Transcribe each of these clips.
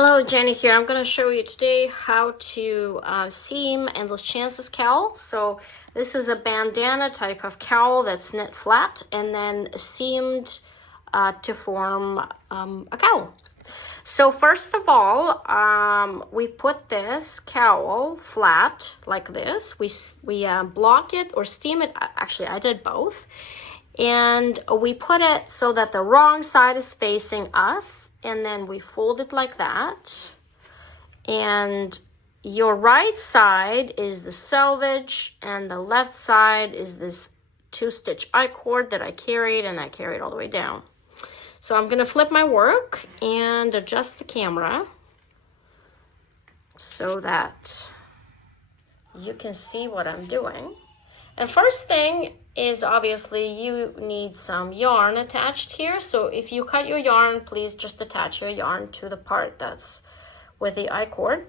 Hello, Jenny here. I'm going to show you today how to seam Endless Chances cowl. So this is a bandana type of cowl that's knit flat and then seamed to form a cowl. So first of all, we put this cowl flat like this. We block it or steam it. Actually, I did both. And we put it so that the wrong side is facing us, and then we fold it like that. And your right side is the selvage, and the left side is this 2-stitch I-cord that I carried, and I carried all the way down. So I'm gonna flip my work and adjust the camera so that you can see what I'm doing. And first thing is obviously you need some yarn attached here. So if you cut your yarn, please just attach your yarn to the part that's with the I-cord.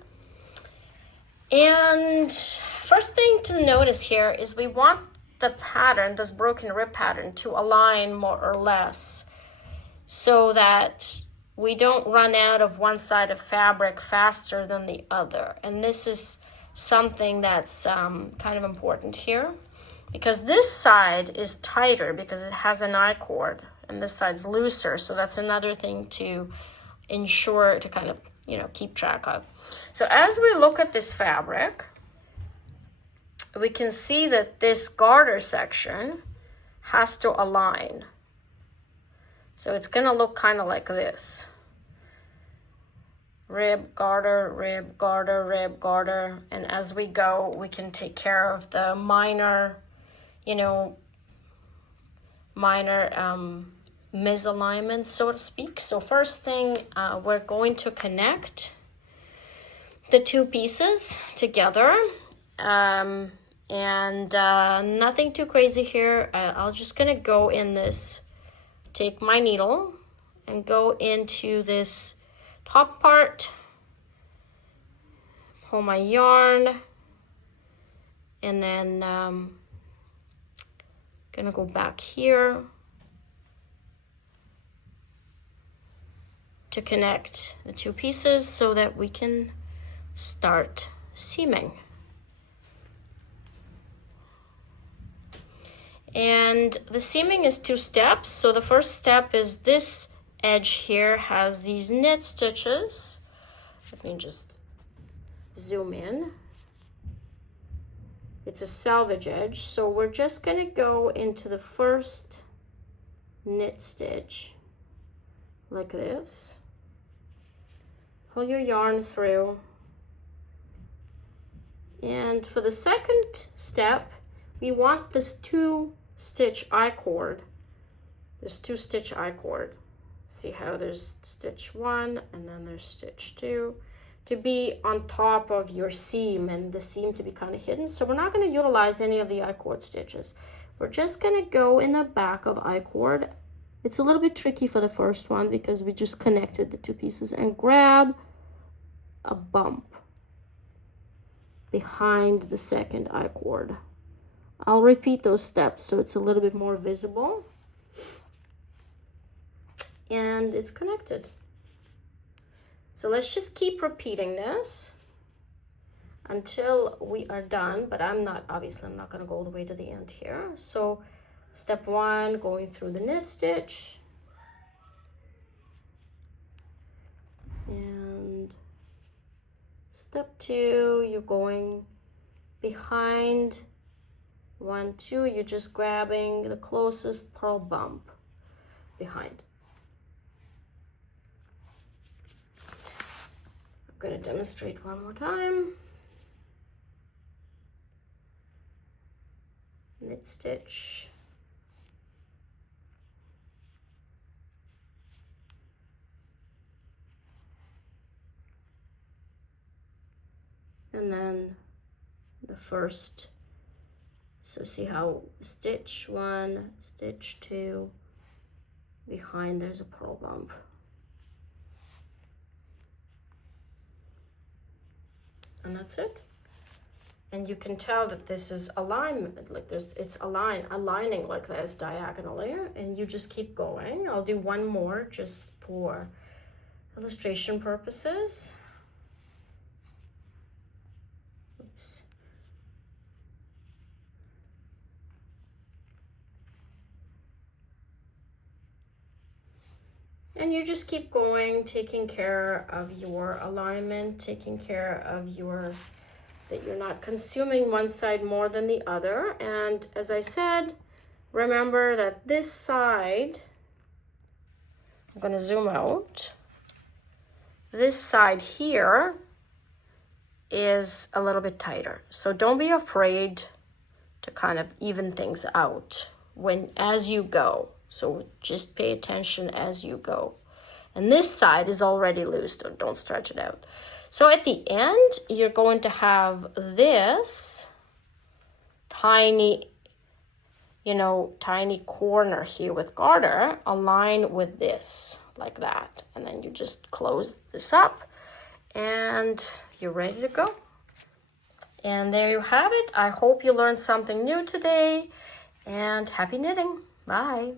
And first thing to notice here is we want the pattern, this broken rib pattern, to align more or less so that we don't run out of one side of fabric faster than the other. And this is something that's kind of important here, because this side is tighter because it has an I-cord and this side's looser. So that's another thing to ensure, to kind of, keep track of. So as we look at this fabric, we can see that this garter section has to align. So it's gonna look kind of like this. Rib, garter, rib, garter, rib, garter. And as we go, we can take care of the minor misalignments, so to speak. So first thing, we're going to connect the two pieces together. And nothing too crazy here. I'm just gonna go in this, take my needle and go into this top part, pull my yarn, and then gonna go back here to connect the two pieces so that we can start seaming. And the seaming is 2 steps. So the first step is this edge here has these knit stitches. Let me just zoom in. It's a selvage edge, so we're just gonna go into the first knit stitch like this. Pull your yarn through. And for the second step, we want this 2-stitch I-cord. This 2-stitch I-cord. See how there's stitch 1 and then there's stitch 2. To be on top of your seam and the seam to be kind of hidden. So we're not going to utilize any of the I-cord stitches. We're just going to go in the back of I-cord. It's a little bit tricky for the first one because we just connected the two pieces, and grab a bump behind the second I-cord. I'll repeat those steps so it's a little bit more visible. And it's connected. So let's just keep repeating this until we are done, but I'm not gonna go all the way to the end here. So step 1, going through the knit stitch. And step 2, you're going behind 1, 2, you're just grabbing the closest purl bump behind. I'm going to demonstrate one more time. Knit stitch. And then the first, so see how stitch 1, stitch 2, behind there's a purl bump. And that's it. And you can tell that this is alignment, like this, it's aligning like this diagonally, and you just keep going. I'll do one more just for illustration purposes. Oops. And you just keep going, taking care of your alignment, taking care of that you're not consuming one side more than the other. And as I said, remember that this side, I'm going to zoom out, this side here is a little bit tighter. So don't be afraid to kind of even things out as you go. So just pay attention as you go. And this side is already loose, so don't stretch it out. So at the end, you're going to have this tiny, tiny corner here with garter align with this, like that. And then you just close this up and you're ready to go. And there you have it. I hope you learned something new today, and happy knitting. Bye.